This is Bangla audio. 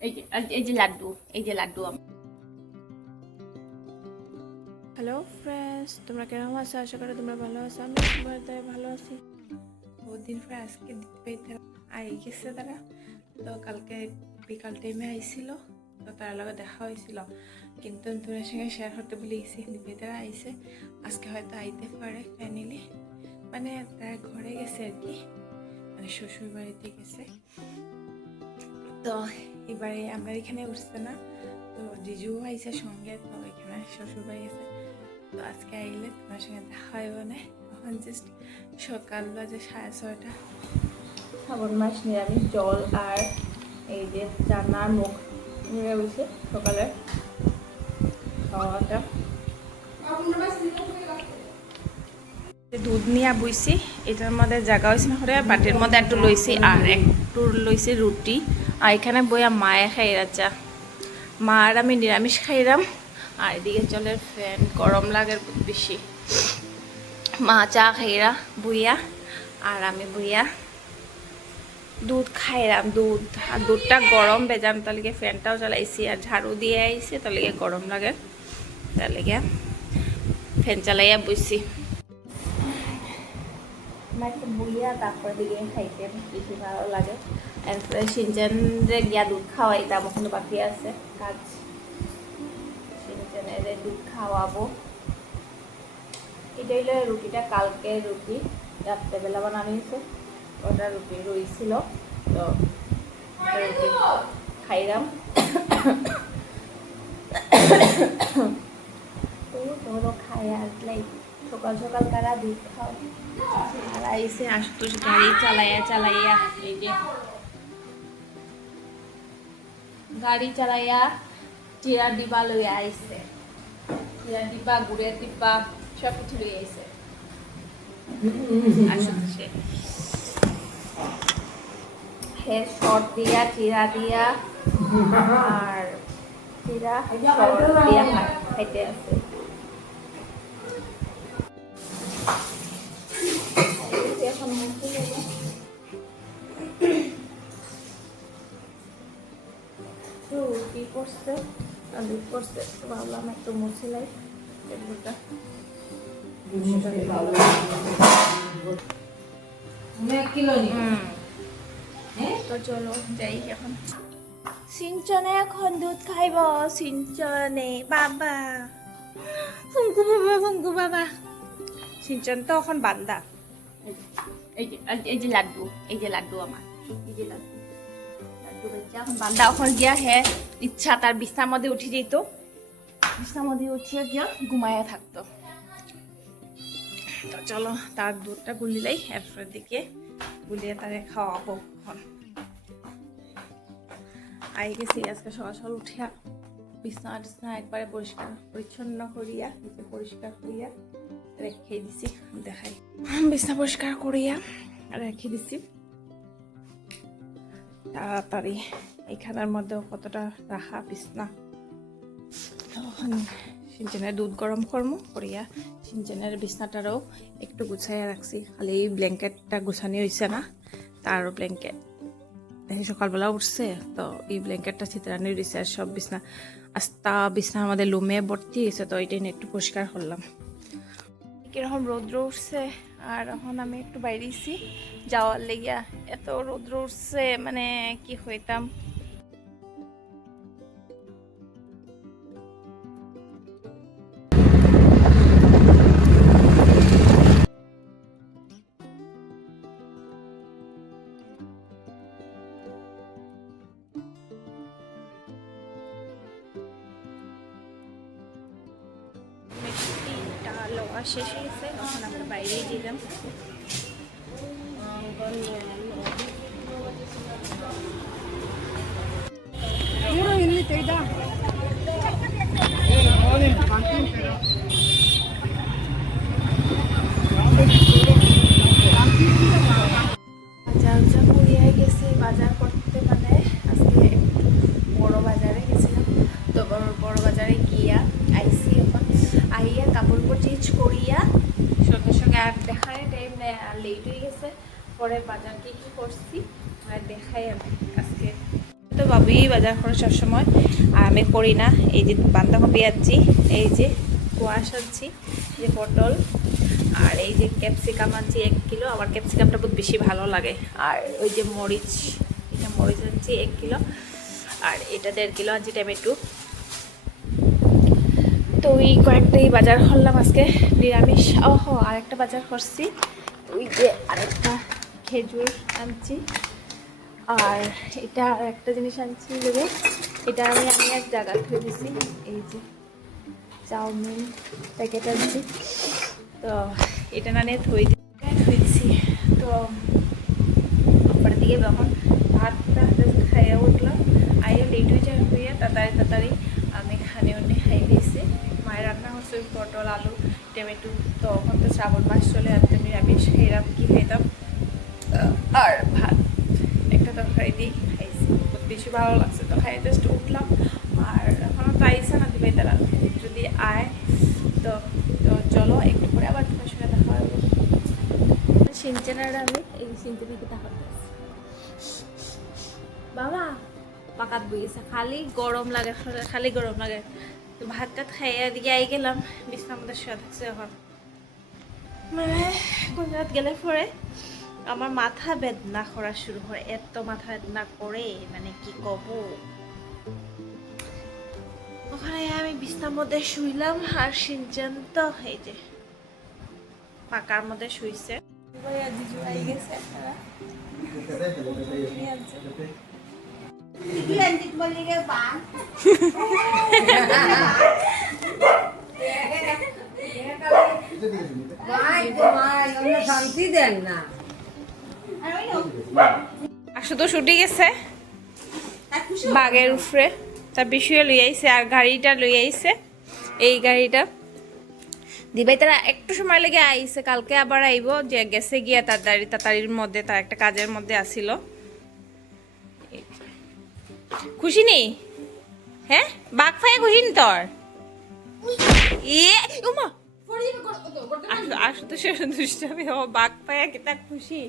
এই যে লাড্ডু, এই যে লাড্ডু। হ্যালো ফ্রেন্ডস, তোমরা কেমন আছো? আশা করি তোমরা ভালো আছো। আমি ভালো আছি। বহুত দিন পরে আজকে দিতে আই গেছে তারা। তো কালকে বিকাল টাইমে আইছিল, তো তার লগে দেখা হয়েছিল, কিন্তু তোমার সঙ্গে শেয়ার করতে ভুলে গেছি। দিদিরা আইছে আজকে, হয়তো আইতে পারে ফাইনালি। মানে তারা ঘরে গেছে আর কি, মানে শ্বশুর বাড়িতে গেছে। তো এবারে আমরা এখানে উঠছে না, তো জিজুও আইছে সঙ্গে, তো এখানে শ্বশুর বাড়ি গেছে। তো আজকে আইলে তোমার সঙ্গে দেখা হইব না। এখন জাস্ট সকাল বাজে 6:30। শ্রাবণ মাস নিরামিষ জল আর এই যে চানার মুখ নিয়ে বসে সকালে খাওয়াটা। দুধ নিয়ে বইছি, এটার মধ্যে জায়গা হয়েছে না করে বাটির মধ্যে একটু লইছি, আর একটু লইছি রুটি। আর এখানে বইয়া মায়ে খাইরা চা, মা আর আমি নিরামিষ খাইলাম। আর এদিকে জলের ফ্যান, গরম লাগে বেশি। মা চা খাইরা বইয়া, আর আমি বইয়া দুধ খাইলাম। দুধ আর দুধটা গরম বেজান, তাহলে ফ্যানটাও চালাইছি আর ঝাড়ু দিয়ে আইছি, তাহলে গরম লাগে, তাহলে ফ্যান চালাইয়া বইছি। আমার একটু বুলিয়া তারপর দিকে খাইতে বেশি ভালো লাগে। এরপরে সিনচানরে গিয়া দুধ খাওয়াইতাম, ওখানে বাকি আছে কাজ। সিনচানের দুধ খাওয়াবো। এটা হইলো রুটিটা, কালকে রুটি রাত্রেবেলা বানানো হয়েছে, ওটা রুটি রইছিল, তো রুটি খাইলাম। তোমরা খাই আসলাই সকাল সকাল তারা দুধ খাও। আর আইসে আশুতোষ গাড়ি চালাইয়া এই যে গাড়ি চালাইয়া চিরা ডিবা লইয়া আইছে। চিরা ডিবা, গুড়ের ডিব্বা সব কিছু লইয়া আইছে আশুতোষে। ফের শর্ট দিয়া, চিরা দিয়া আর চিরা শর্ট দিয়া খাইতে আছে। এখন মুখে নেবো। রুটি করছে আর দুধ করছে, ভাবলাম একটু মুছিলাই এগুলোটা। তো চলো যাই এখন। সিনচনে এখন দুধ খাইব। সিনচনে বাবা, ফুঙ্কু বাবা। সিঞ্চন তো এখন বান্দা। এই যে লাড্ডু, এই যে লাড্ডু আমার, এই যে লাড্ডু লাড্ডু বাচ্চা এখন বান্দা। এখন গিয়া হে ইচ্ছা তার বিছনার মধ্যে উঠে যেত, বিছনার মধ্যে উঠিয়ে গিয়া ঘুমাইয়া থাকতো। তো চলো তার দুধটা গুলিলাই, এরপর দিকে গুলিয়ে তারে খাওয়াবো। এখন আই গেছি আজকে সকাল সকাল উঠিয়া বিছনা টিছনা একবারে পরিষ্কার পরিচ্ছন্ন করিয়া, পরিষ্কার করিয়া রেখে দিছি। দেখাই, বিছনা পরিষ্কার করিয়া রেখে দিছি তাড়াতাড়ি। এখানের মধ্যেও কতটা রাখা বিছনা। তখন সিনচেনের দুধ গরম করমু করিয়া সিনচেনের বিছনাটারও একটু গুছাইয়া রাখছি। খালি এই ব্ল্যাঙ্কেটটা গুছানি হয়েছে না, তারও ব্ল্যাঙ্কেট দেখি সকালবেলা উঠছে, তো এই ব্ল্যাঙ্কেটটা চিত্রানি রয়েছে। আর সব বিছনা আস্তা বিছনা আমাদের লুমে ভর্তি হয়েছে, তো এইটাই নিয়ে একটু পরিষ্কার করলাম। কিরকম রৌদ্র উঠছে, আর এখন আমি একটু বাইরেছি যাওয়ার লেগিয়া। এত রৌদ্র উঠছে, মানে কি হইতাম। লওয়া শেষ হয়েছে, এখন আমরা বাইরেই দিলাম। বাজার করিয়া গেছি, বাজার করতে, মানে আজকে একটু বড় বাজারে গেছিলাম। তো বড় বাজারে গিয়া আইসি। এখন আইয়া কাপড় চেঞ্জ করিয়া সঙ্গে সঙ্গে আর দেখায় টাইম নেই, আর লেট হয়ে গেছে। পরে বাজার কি করছি আর দেখাই আমি আজকে। তো বাবুই বাজার করে সবসময়, আর আমি করি না। এই যে বাঁধাকপি আনছি, এই যে কোয়াশ আনছি, এই যে পটল, আর এই যে ক্যাপসিকাম আনছি 1 কিলো। আমার ক্যাপসিকামটা বহুত বেশি ভালো লাগে। আর ওই যে মরিচ, এটা মরিচ আনছি 1 কিলো, আর এটা 1.5 কিলো আনছি টমেটো। তো ওই কয়েকটাই বাজার করলাম আজকে, নিরামিষ। আরেকটা বাজার করছি, ওই যে আরেকটা খেজুর আনছি। আর এটা একটা জিনিস আনছি, যে এটা আমি এক জায়গা ধুয়ে দিছি, এই যে চাউমিন প্যাকেট আনছি। তো এটা না নিয়ে ধুয়েছি। তো ওপর দিকে যখন ভাতটা খাইয়ে উঠলাম, আইয়ে লেট হয়ে তাড়াতাড়ি আমি খানে অন্য খাই দিয়েছি। মায়ের রান্না হচ্ছে পটল আলু টমেটো। তো এখন তো শ্রাবণ মাস চলে আসতে নিরামিষ খাইলাম, কি খাইতাম, আর ভাত একটা তরকারি দিয়ে খাইছি, খুব বেশি ভালো লাগছে। তো খাই জাস্ট উঠলাম। আর এখনও তো আইসা না দিবে তারা, যদি আয় তো তো চলো একটু পরে আবার তোমার সঙ্গে দেখা হবে। সিনচেনার আমি এই সিনচেনের কি দেখা বাবা পাকাত বইয়েছে, খালি গরম লাগে, খালি গরম লাগে। তো ভাত টাত খাইয়া দিকে আই গেলাম, বিছনার মধ্যে শুয়ে থাকছে। এখন মানে কোন রাত গেলে পরে আমার মাথা বেদনা করা শুরু হয়, এত মাথা বেদনা করে মানে কি কব। ওখানে আমি বিছনার মধ্যে শুইলাম, আর সিনচান তো এই যে পাকার মধ্যে শুইছে। শুধু ছুটি গেছে বাগের উপরে, তার বিষয়ে লই আইছে, আর গাড়িটা লই আইছে, এই গাড়িটা দিবাই তারা একটু সময় লেগে আইছে। কালকে আবার আইব, যে গেছে গিয়া তাড়াতাড়ির মধ্যে, তার একটা কাজের মধ্যে আসিল। খুশি নি? হ্যাঁ বাঘ ফাইয়া খুশি নি তোর? উমা আসতো সে দুষ্টামি, বাঘ পায়া কি তা খুশি?